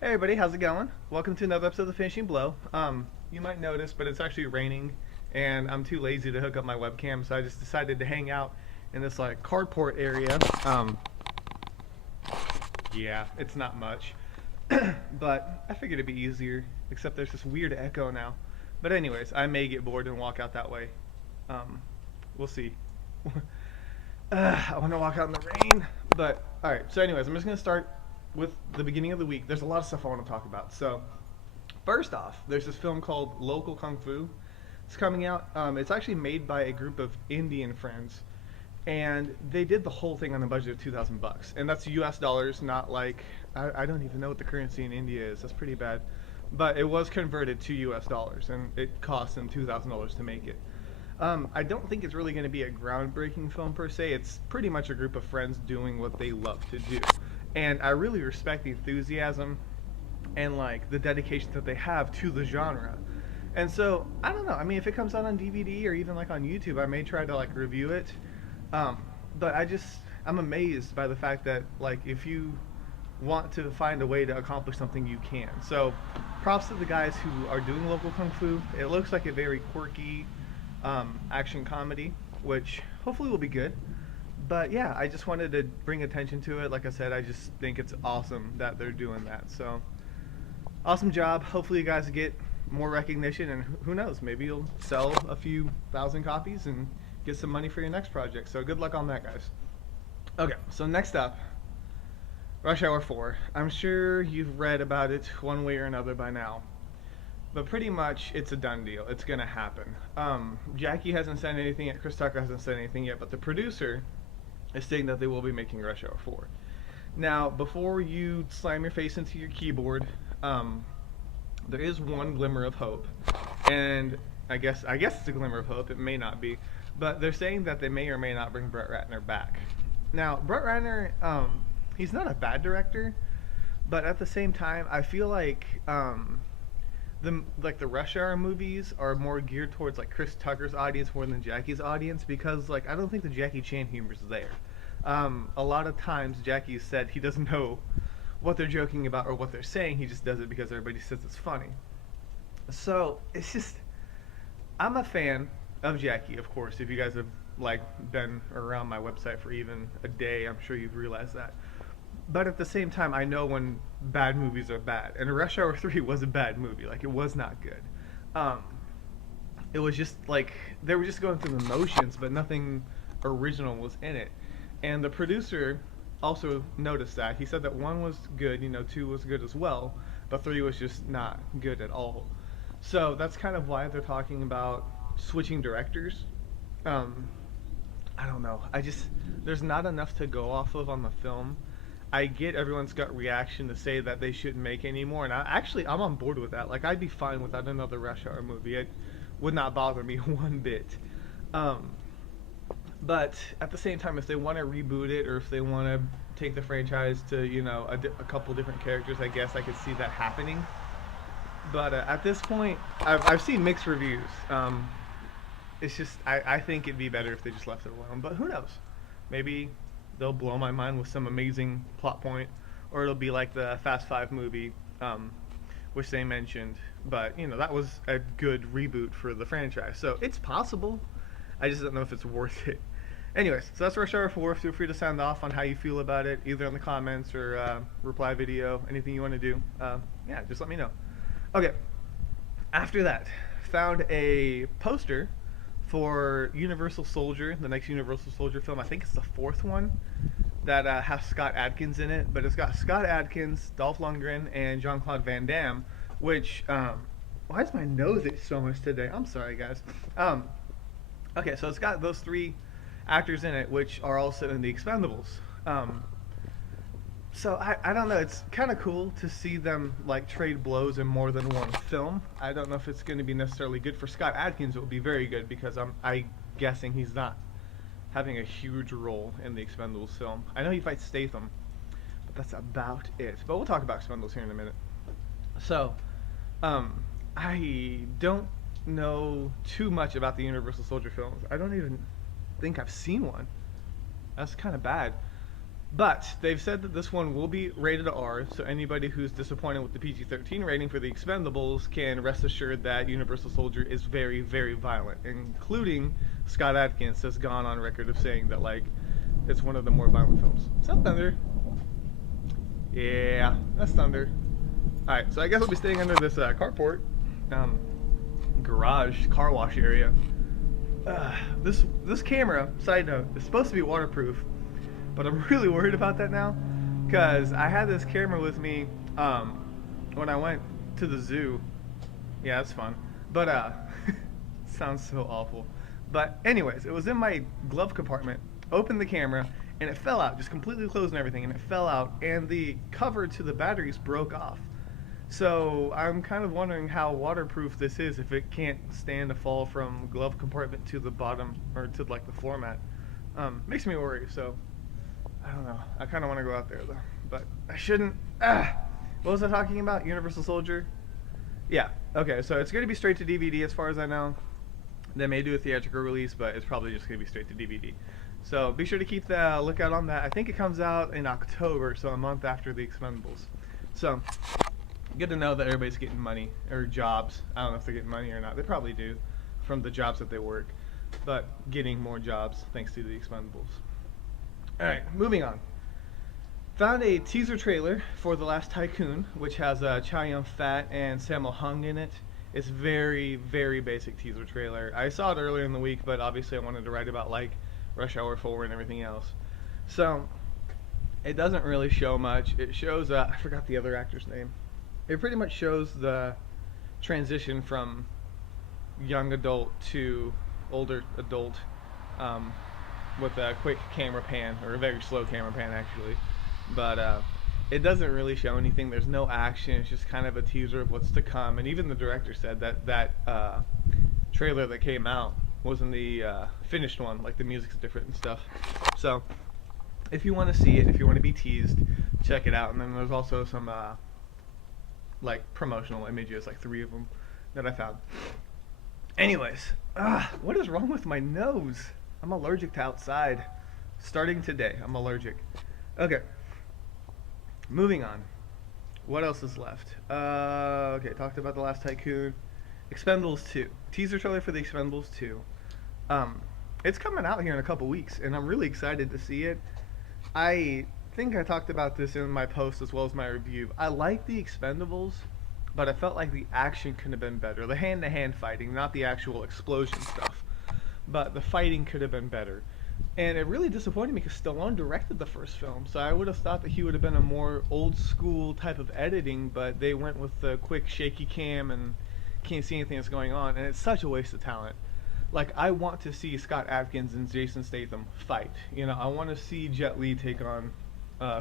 Hey everybody, how's it going? Welcome to another episode of The Finishing Blow. You might notice, but it's actually raining, and I'm too lazy to hook up my webcam, so I just decided to hang out in this like carport area. Yeah, it's not much, but I figured it'd be easier. Except there's this weird echo now. But anyways, I may get bored and walk out that way. Um, we'll see. I want to walk out in the rain, but all right. So anyways, I'm just gonna start with the beginning of the week. There's a lot of stuff I want to talk about. So first off, there's this film called Local Kung Fu. It's coming out. It's actually made by a group of Indian friends, and they did the whole thing on a budget of $2,000, and that's U.S. dollars, not like I don't even know what the currency in India is. That's pretty bad, but it was converted to U.S. dollars, and it cost them $2,000 to make it. I don't think it's really going to be a groundbreaking film per se. It's pretty much a group of friends doing what they love to do, and I really respect the enthusiasm and like the dedication that they have to the genre. And so I don't know. I mean, if it comes out on DVD or even like on YouTube, I may try to like review it. Um, but I'm amazed by the fact that like if you want to find a way to accomplish something, you can. So props to the guys who are doing local kung fu. It looks like a very quirky action comedy, which hopefully will be good. But yeah, I just wanted to bring attention to it. Like I said, I just think it's awesome that they're doing that. So awesome job. Hopefully you guys get more recognition, and who knows, maybe you'll sell a few thousand copies and get some money for your next project. So good luck on that, guys. Okay, so next up, Rush Hour 4. I'm sure you've read about it one way or another by now, but pretty much it's a done deal. It's gonna happen. Jackie hasn't said anything yet. Chris Tucker hasn't said anything yet, but the producer is saying that they will be making Rush Hour 4. Now, before you slam your face into your keyboard, there is one glimmer of hope, and I guess it's a glimmer of hope. It may not be, but they're saying that they may or may not bring Brett Ratner back. Now, Brett Ratner, he's not a bad director, but at the same time, I feel like the Rush Hour movies are more geared towards like Chris Tucker's audience more than Jackie's audience, because like I don't think the Jackie Chan humor is there. A lot of times Jackie said he doesn't know what they're joking about or what they're saying. He just does it because everybody says it's funny. So it's just I'm a fan of Jackie, of course. If you guys have like been around my website for even a day, I'm sure you've realized that. But at the same time, I know when bad movies are bad, and Rush Hour 3 was a bad movie. Like it was not good. Um, it was just like they were just going through the motions, but nothing original was in it. And the producer also noticed that. He said that one was good, two was good as well, but three was just not good at all. So that's kind of why they're talking about switching directors. Um, I don't know. There's not enough to go off of on the film. I get everyone's gut reaction to say that they shouldn't make any more, and I'm on board with that. Like I'd be fine without another Rush Hour movie. It would not bother me one bit. Um, but at the same time, if they want to reboot it or if they want to take the franchise to a couple different characters, I guess I could see that happening. But at this point, I've seen mixed reviews. It's just I think it'd be better if they just left it alone. But who knows? Maybe they'll blow my mind with some amazing plot point, or it'll be like the Fast Five movie, which they mentioned. But that was a good reboot for the franchise, so it's possible. I just don't know if it's worth it. Anyways, so that's Rush Hour 4. Feel free to sound off on how you feel about it, either in the comments or reply video, anything you want to do. Yeah, just let me know. Okay, after that, found a poster for Universal Soldier, the next Universal Soldier film. I think it's the fourth one that has Scott Adkins in it, but it's got Scott Adkins, Dolph Lundgren, and Jean-Claude Van Damme, which, why is my nose itch so much today? I'm sorry, guys. Okay, so it's got those three actors in it, which are also in the Expendables. So I don't know. It's kind of cool to see them like trade blows in more than one film. I don't know if it's going to be necessarily good for Scott Adkins. It will be very good because I guessing he's not having a huge role in the Expendables film. I know he fights Statham, but that's about it. But we'll talk about Expendables here in a minute. So, I don't know too much about the Universal Soldier films. I don't even think I've seen one. That's kind of bad. But they've said that this one will be rated R, so anybody who's disappointed with the PG-13 rating for the Expendables can rest assured that Universal Soldier is very, very violent, including Scott Adkins has gone on record of saying that like it's one of the more violent films. Is that thunder? Yeah, that's thunder. All right, so I guess I'll be staying under this carport, garage, car wash area. This camera, side note, is supposed to be waterproof, but I'm really worried about that now, because I had this camera with me when I went to the zoo. Yeah, it's fun, but sounds so awful. But anyways, it was in my glove compartment. Opened the camera, and it fell out, just completely closed and everything, and it fell out, and the cover to the batteries broke off. So I'm kind of wondering how waterproof this is if it can't stand a fall from glove compartment to the bottom or to like the floor mat. Makes me worry. So I don't know. I kind of want to go out there though, but I shouldn't. What was I talking about? Universal Soldier. Yeah. Okay. So it's going to be straight to DVD as far as I know. They may do a theatrical release, but it's probably just going to be straight to DVD. So be sure to keep the lookout on that. I think it comes out in October, so a month after the Expendables. So good to know that everybody's getting money or jobs. I don't know if they're getting money or not. They probably do from the jobs that they work, but getting more jobs thanks to the Expendables. Alright, moving on. Found a teaser trailer for The Last Tycoon, which has Chow Yun-fat and Sammo Hung in it. It's very, very basic teaser trailer. I saw it earlier in the week, but obviously I wanted to write about like Rush Hour 4 and everything else. So it doesn't really show much. It shows, I forgot the other actor's name. It pretty much shows the transition from young adult to older adult with a quick camera pan, or a very slow camera pan actually. But it doesn't really show anything. There's no action. It's just kind of a teaser of what's to come. And even the director said that trailer that came out wasn't the finished one. Like the music's different and stuff. So if you want to see it, if you want to be teased, check it out. And then there's also some like promotional images, like 3 of them that I found. Anyways, what is wrong with my nose? I'm allergic to outside. Starting today, I'm allergic. Okay, moving on. What else is left? Okay, talked about The Last Tycoon. Expendables 2. Teaser trailer for the Expendables 2. It's coming out here in a couple weeks, and I'm really excited to see it. I think I talked about this in my post as well as my review. I like the Expendables, but I felt like the action could have been better. The hand-to-hand fighting, not the actual explosion stuff, but the fighting could have been better. And it really disappointed me because Stallone directed the first film, so I would have thought that he would have been a more old-school type of editing, but they went with the quick shaky cam and can't see anything that's going on, and it's such a waste of talent. Like, I want to see Scott Adkins and Jason Statham fight. You know, I want to see Jet Li take on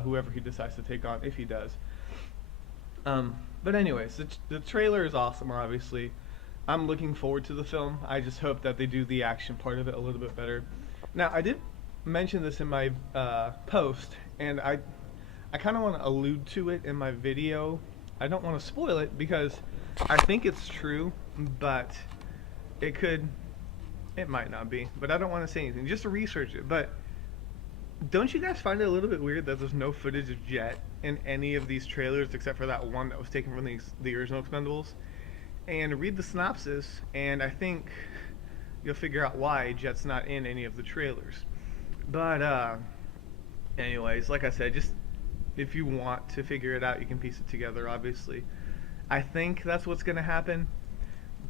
whoever he decides to take on, if he does. But anyways, the trailer is awesome, obviously. I'm looking forward to the film. I just hope that they do the action part of it a little bit better. Now, I did mention this in my post, and I kind of want to allude to it in my video. I don't want to spoil it because I think it's true, but it might not be. But I don't want to say anything, just to research it. But don't you guys find it a little bit weird that there's no footage of Jet in any of these trailers except for that one that was taken from the original Expendables? And read the synopsis, and I think you'll figure out why Jet's not in any of the trailers. But anyways, like I said, just if you want to figure it out, you can piece it together, obviously. I think that's what's going to happen,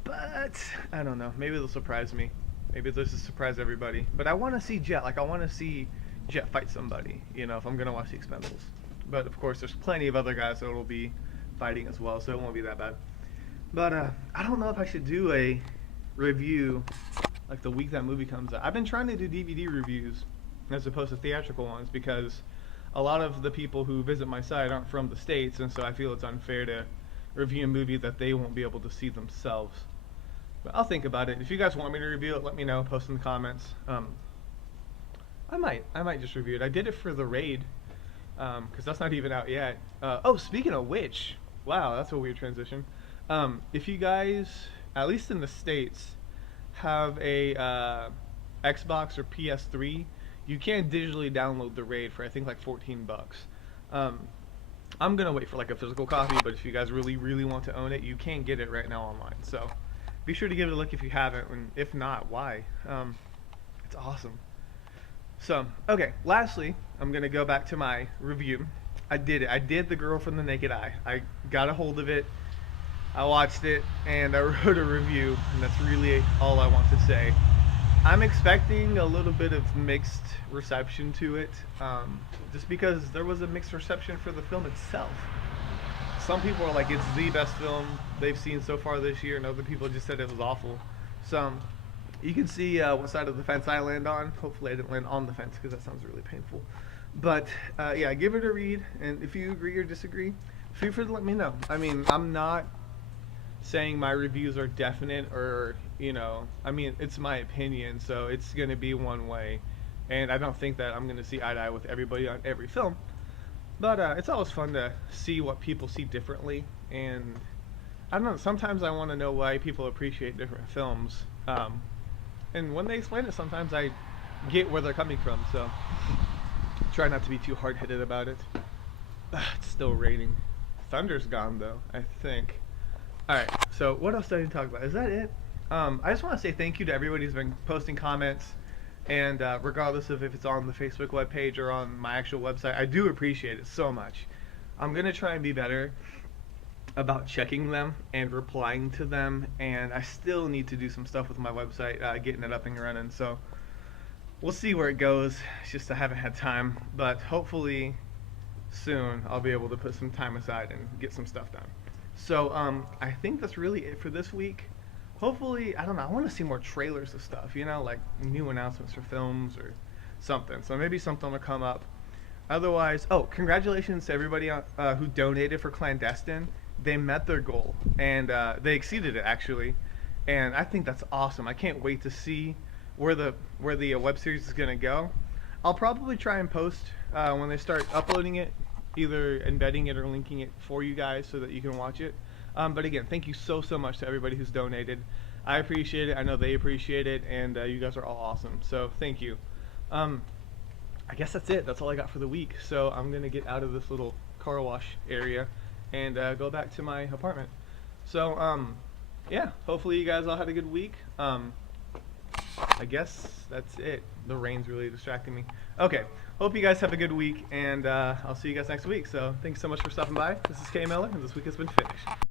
but I don't know. Maybe they'll surprise me. Maybe they'll just surprise everybody. But I want to see Jet. Like, I want to see Jet fight somebody, you know, if I'm going to watch the Expendables. But, of course, there's plenty of other guys that will be fighting as well, so it won't be that bad. But I don't know if I should do a review like the week that movie comes out. I've been trying to do DVD reviews as opposed to theatrical ones because a lot of the people who visit my site aren't from the States, and so I feel it's unfair to review a movie that they won't be able to see themselves. But I'll think about it. If you guys want me to review it, let me know. Post in the comments. I might just review it. I did it for The Raid because that's not even out yet. Oh, speaking of which, wow, that's a weird transition. If you guys, at least in the States, have a Xbox or PS3, You can digitally download the raid for I think like 14 bucks. Um, I'm gonna wait for like a physical copy, but if you guys really, really want to own it, you can get it right now online. So be sure to give it a look if you haven't, and if not, why? It's awesome. So, okay, lastly, I'm gonna go back to my review. I did it. I did The Girl from the Naked Eye. I got a hold of it, I watched it, and I wrote a review, and that's really all I want to say. I'm expecting a little bit of mixed reception to it, just because there was a mixed reception for the film itself. Some people are like, it's the best film they've seen so far this year, and other people just said it was awful. So, you can see what side of the fence I land on. Hopefully I didn't land on the fence, because that sounds really painful. But, yeah, give it a read, and if you agree or disagree, feel free to let me know. I mean, I'm not saying my reviews are definite, or, you know, I mean, it's my opinion, so it's going to be one way, and I don't think that I'm going to see eye to eye with everybody on every film. But it's always fun to see what people see differently, and I don't know, sometimes I want to know why people appreciate different films, and when they explain it, sometimes I get where they're coming from, so try not to be too hard-headed about it. It's still raining. Thunder's gone, though, I think. Alright, so what else do I need to talk about? Is that it? I just want to say thank you to everybody who's been posting comments, and regardless of if it's on the Facebook webpage or on my actual website, I do appreciate it so much. I'm going to try and be better about checking them and replying to them, and I still need to do some stuff with my website, getting it up and running, so we'll see where it goes. It's just I haven't had time, but hopefully soon I'll be able to put some time aside and get some stuff done. So I think that's really it for this week. Hopefully, I don't know, I want to see more trailers of stuff, you know, like new announcements for films or something. So maybe something will come up. Otherwise, oh, congratulations to everybody who donated for Clandestine. They met their goal, and they exceeded it, actually. And I think that's awesome. I can't wait to see where the web series is going to go. I'll probably try and post when they start uploading it, either embedding it or linking it for you guys so that you can watch it. But again, thank you so much to everybody who's donated. I appreciate it. I know they appreciate it, and you guys are all awesome. So thank you. I guess that's it. That's all I got for the week. So I'm gonna get out of this little car wash area and go back to my apartment. So yeah, hopefully you guys all had a good week. I guess that's it. The rain's really distracting me. Okay, hope you guys have a good week, and I'll see you guys next week. So thanks so much for stopping by. This is K Miller, and this week has been finished.